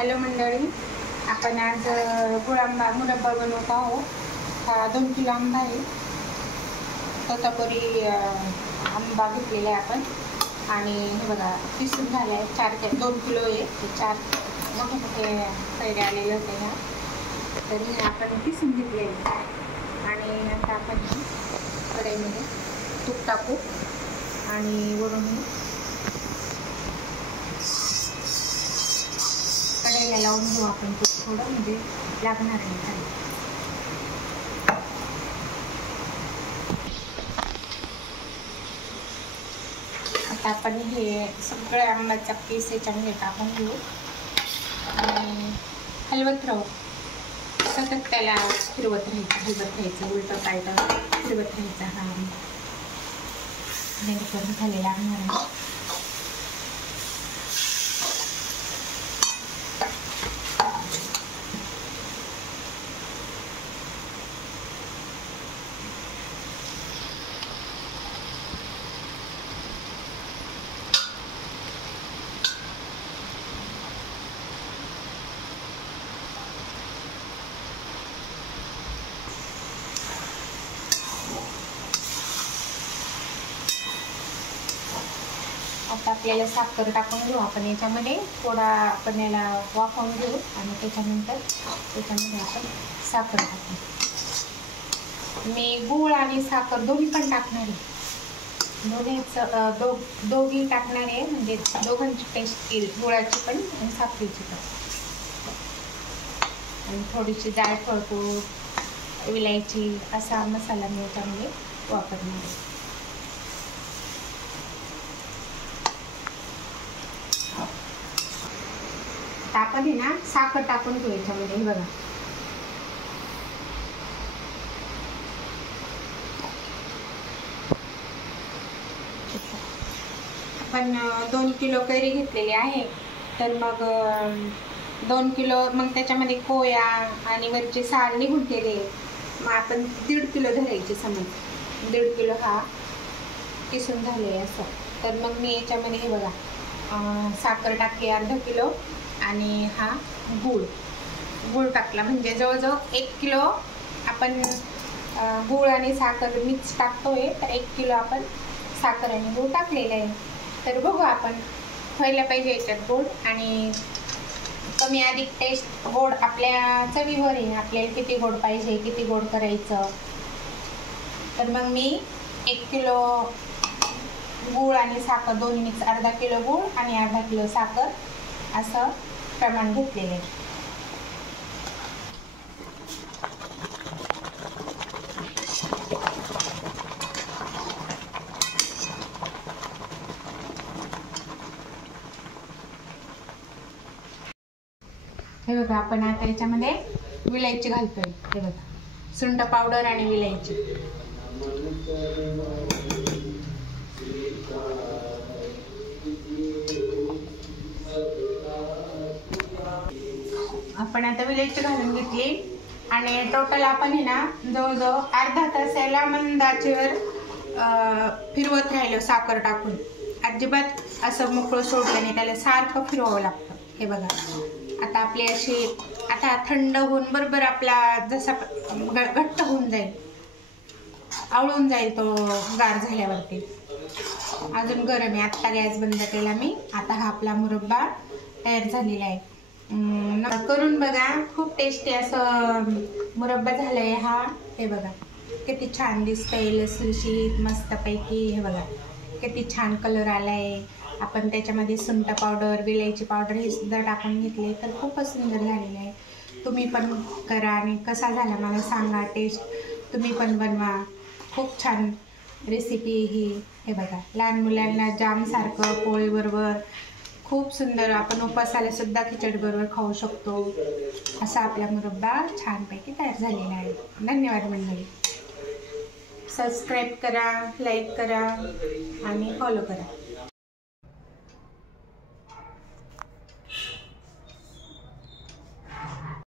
Hello मंडळी, आपण आज गुळ आंबा मुरब्बा बनवत आहोत. हा 2 किलो आंबा आहे. तोतापुरी आंबा घेतलेला आहे आपण. आणि हे बघा किसून झाले आहे. 2 किलो आहे. 4 मोठे मोठे कैरे आलेले होते ह्या, तरी आपण किसून घेतलेले. आणि आता आपण कढईमध्ये तूप टाकू आणि वरून कढईला लावून घेऊ आपण तूप थोडं, म्हणजे लागणार नाही खाली. आता आपण हे सगळं आंब्याचा पीस याच्यामध्ये टाकून घेऊ आणि हलवत राहू. सतत त्याला फिरवत राहायचं, उलटं पालटं फिरवत राहायचं. हा जेणेकरून खाली लागणार नाही. आता आपल्याला साखर टाकून घेऊ आपण याच्यामध्ये. थोडा आपण याला वाफवून घेऊ आणि त्याच्यानंतर त्याच्यामध्ये आपण साखर टाकू. मी गूळ आणि साखर दोन्ही पण टाकणार आहे. दोघी टाकणार आहे, म्हणजे दोघांची टेस्ट येईल, गुळाची पण आणि साखरेची पण. आणि थोडीशी जायफळ, विलायची असा मसाला मी याच्यामध्ये वापरणार आहे. आपण हे ना साखर टाकून घेऊ याच्यामध्ये. हे बघा आपण 2 किलो कैरी घेतलेली आहे. तर मग 2 किलो, मग त्याच्यामध्ये कोया आणि वरचे साल निघून गेले. मग आपण 1.5 किलो धरायचे. समज 1.5 किलो हा किसून झाले असं. तर मग मी याच्यामध्ये हे बघा साखर टाकली अर्धा किलो आणि हा गूळ टाकला. म्हणजे जवळजवळ 1 किलो आपण गूळ आणि साखर मिक्स टाकतोय. तर 1 किलो आपण साखर आणि गूळ टाकलेलं आहे. तर बघू आपण, व्हायला पाहिजे याच्यात गोड आणि कमी अधिक टेस्ट. गोड आपल्या चवीवर आहे, आपल्याला किती गोड पाहिजे, किती गोड करायचं. तर मग मी 1 किलो गूळ आणि साखर दोन्ही मिक्स, अर्धा किलो गूळ आणि अर्धा किलो साखर असं प्रमाण घेतलेले आहे. हे बघा आपण आता याच्यामध्ये विलायची घालतोय. हे बघा सुंठ पावडर आणि विलायची. आपण आता विलायची घालून घेतली आणि टोटल आपण हे ना जवळजवळ अर्धा तास याला मंद आचेवर फिरवत राहिलं साखर टाकून. अजिबात असं मोकळं सोडलं नाही, त्याला सारखं फिरवावं लागतं. हे बघा आता आपली अशी आता थंड होऊन बरोबर आपला जसा घट्ट होऊन जाईल, आवळून जाईल तो गार झाल्यावरती. अजून गरम आहे. आत्ता गॅस बंद केला मी. आता हा आपला मुरब्बा तयार झालेला आहे. करून बघा, खूप टेस्टी असं मुरब्बा झालाय हा. हे बघा किती छान दिसतंय, लसलुशीत मस्तपैकी. हे बघा किती छान कलर आलाय. आपण त्याच्यामध्ये सुंठ पावडर, विलायची पावडर हे सुद्धा टाकून घेतले. तर खूपच सुंदर झालेलं आहे. तुम्ही पण करा आणि कसा झाला मला सांगा. टेस्ट तुम्ही पण बनवा. खूप छान रेसिपी ही. हे बघा लहान मुलांना जामसारखं पोळीबरोबर खूप सुंदर, आपण उपासाला सुद्धा खिचडी बरोबर खाऊ शकतो. असा आपला मुरब्बा छानपैकी तयार झालेला आहे. धन्यवाद मंडळी. सबस्क्राईब करा, लाईक करा आणि फॉलो करा.